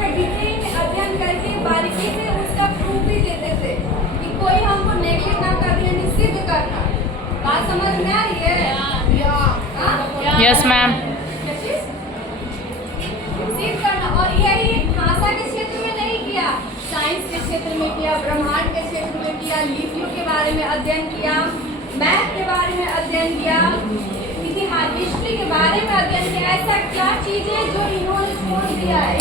का डिटेल में अध्ययन करके बारीकी से उसका प्रूफ भी देते थे कि कोई हमको नेगलेक्ट ना कर रही है, सिद्ध करना। बात समझ में आ रही है? Yes ma'am. सिद्ध करना। और यही भाषा के क्षेत्र में नहीं किया, साइंस के क्षेत्र में किया, ब्रह्मांड के क्षेत्र में किया, लिपियों के बारे में अध्ययन किया, मैथ के बारे में अध्ययन किया, इतिहास हिस्ट्री के बारे में अध्ययन किया। ऐसा क्या चीजें जो इन्होंने छोड़ दिया है।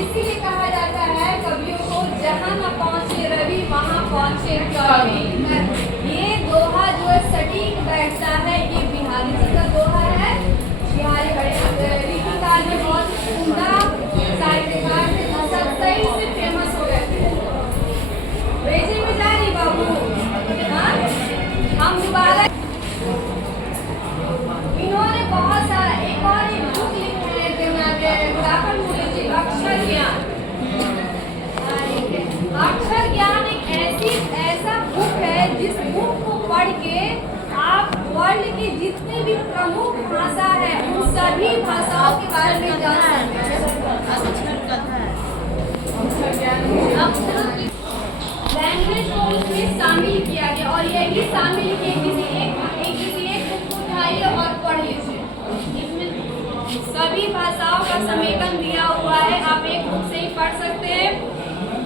इसीलिए कहा जाता है कवियों को, जहाँ न पहुँचे रवि वहाँ पहुँचे कवि। ये दोहा जो है सटीक बैठता है, ये बिहारी जी का दोहा है। बिहारी बड़े रीतिकार में बहुत उम्दा साहित्यकार थे, सब सही से फेमस हो गए थे। बेजी में जा रही बाबू, हाँ हम दोबारा इन्होंने बहुत सारा एक बुक लिखे हैं गुलाकर मूले जी, अक्षर ज्ञान। अक्षर ज्ञान एक ऐसा बुक है जिस बुक को पढ़ के आप वर्ल्ड की जितनी भी प्रमुख भाषा है उन सभी भाषाओं के बारे में जान सकते हैं। लैंग्वेज को उसमें शामिल किया गया और यही शामिल किए किसी एक बुक को उठाइए और पढ़ लीजिए। इसमें सभी भाषाओं का समेकन दिया हुआ है, आप एक बुक से ही पढ़ सकते हैं।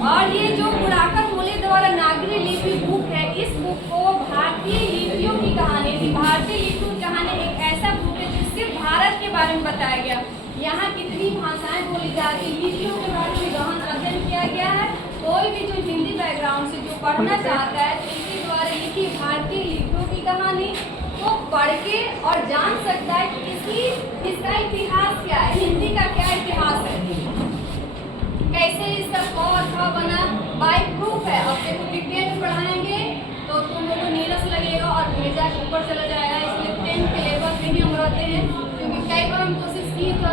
और ये जो गुलाकर मूले द्वारा नागरी लिपि बुक है, इस बुक को भारतीय लिपियों की कहानी थी। भारतीय लिपियों की कहानी एक ऐसा बुक है जिससे भारत के बारे में बताया गया, यहाँ कितनी भाषाएं बोली जाती, लिपियों के बारे में गहन अध्ययन किया गया है। कोई भी जो हिंदी बैकग्राउंड से जो पढ़ना चाहता है तो इसके द्वारा लिखी भारतीय लिपियों की कहानी वो पढ़ के और जान सकता है कि इसका इतिहास क्या है, हिंदी का क्या इतिहास है, कैसे इसका क ख बना, बाय प्रूफ है। अब देखो डिटेल में पढ़ाएंगे तो तुम लोगों को नीरस लगेगा और भेजा के ऊपर चला जाएगा। इसलिए 10 के लेवल पे ही हम रहते हैं, क्योंकि कई बार हम कोशिश की तो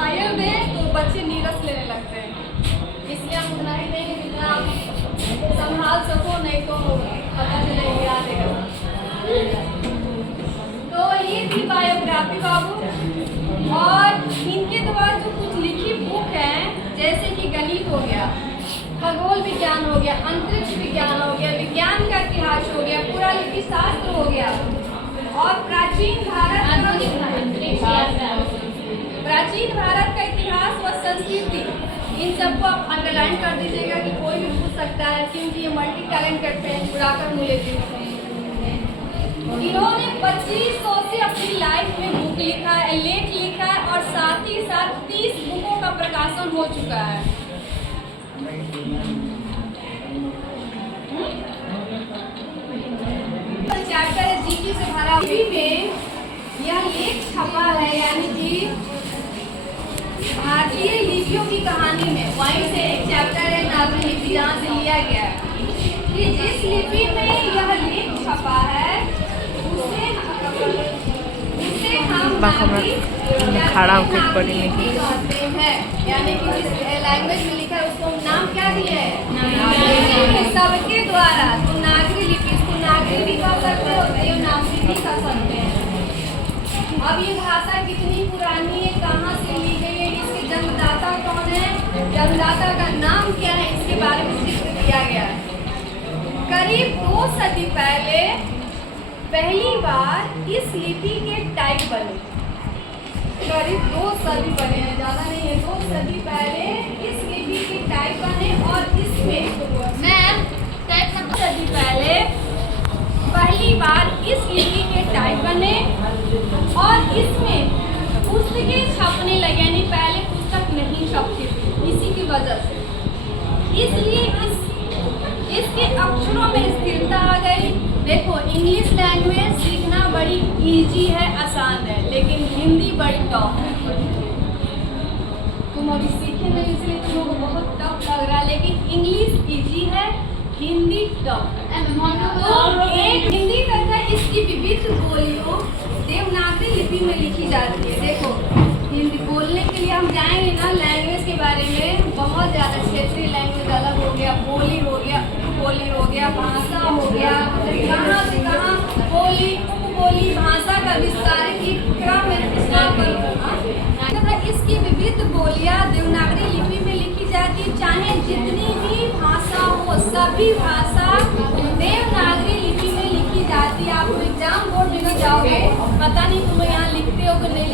हायर दें तो बच्चे नीरस लेने लगते हैं। इसलिए हम उतना ही देंगे जितना आप संभाल सको, नहीं तो पता चलेगा याद है। तो ये थी बायोग्राफी बाबू। और इनके द्वारा जो कुछ लिखी बुक है, जैसे कि गणित हो गया, खगोल विज्ञान हो गया, अंतरिक्ष विज्ञान हो गया, विज्ञान का इतिहास हो गया, पुरालिपि शास्त्र हो गया, और प्राचीन भारत का इतिहास व संस्कृति, इन सबको आप अंडरलाइन कर दीजिएगा कि कोई भी पूछ सकता है, क्योंकि ये मल्टी टैलेंटेड थे गुलाकर मूले जी। इन्होंने 2500 से अपनी लाइफ में बुक लिखा है, लेख लिखा है, और साथ ही साथ 30 बुकों का प्रकाशन हो चुका है। चैप्टर है जीके से भरा, में यह लेख छपा है, यानी कि भारतीय लिपियों की कहानी में वहीं से एक चैप्टर है नागरी लिपि, जहाँ से लिया गया है कि जिस लिपि में यह लेख छपा है उसे हम खड़ा होकर पढ़ने की कहते हैं, यानी कि जिस लैंग्वेज में लिखा है उसको नाम क्या दिया है, सबके द्वारा। तो नागरी लिपि, इसको नागरी भी कह सकते हो, देवनागरी भी कह सकते हैं। अब ये भाषा कितनी पुरानी है, कहाँ से ली गई है, इसके जन्मदाता कौन है, जन्मदाता का नाम क्या है, इसके बारे में जिक्र किया गया है। करीब 2 सदी पहले पहली बार इस लिपि के टाइप बने, करीब 2 सदी बने हैं, ज़्यादा नहीं है, 2 सदी पहले इस लिपि के टाइप बने। और इसमें मैम 2 सदी पहले पहली बार इस लिपि के टाइप बने और इसमें पुस्तकें छपने लगे, यानी पहले पुस्तक नहीं छपती थी, इसी की वजह से। इसलिए इसके अक्षरों में स्थिरता आ गई। देखो इंग्लिश लैंग्वेज सीखना बड़ी इजी है, आसान है, लेकिन हिंदी बड़ी टफ है। तुम अभी सीखे नहीं इसलिए तुम लोगों को बहुत टफ लग रहा है, लेकिन इंग्लिश इजी है, हिंदी टफ है। तो एक हिंदी तथा इसकी विविध बोलियों देवनागरी लिपि में लिखी जाती है। देखो हिंदी बोलने के लिए हम जाएंगे ना, लैंग्वेज के बारे में बहुत ज़्यादा, क्षेत्रीय लैंग्वेज अलग हो गया, बोली हो गया, बोली हो गया, भाषा हो गया, कहाँ से कहाँ बोली, उपबोली, भाषा का विस्तारित क्रम है। तथा इसकी विविध बोलियाँ देवनागरी लिपि में कि चाहे जितनी भी भाषा हो, सभी भाषा देवनागरी लिपि में लिखी जाती है। आप एग्जाम बोर्ड में जाओगे, पता नहीं तुम यहाँ लिखते हो कि नहीं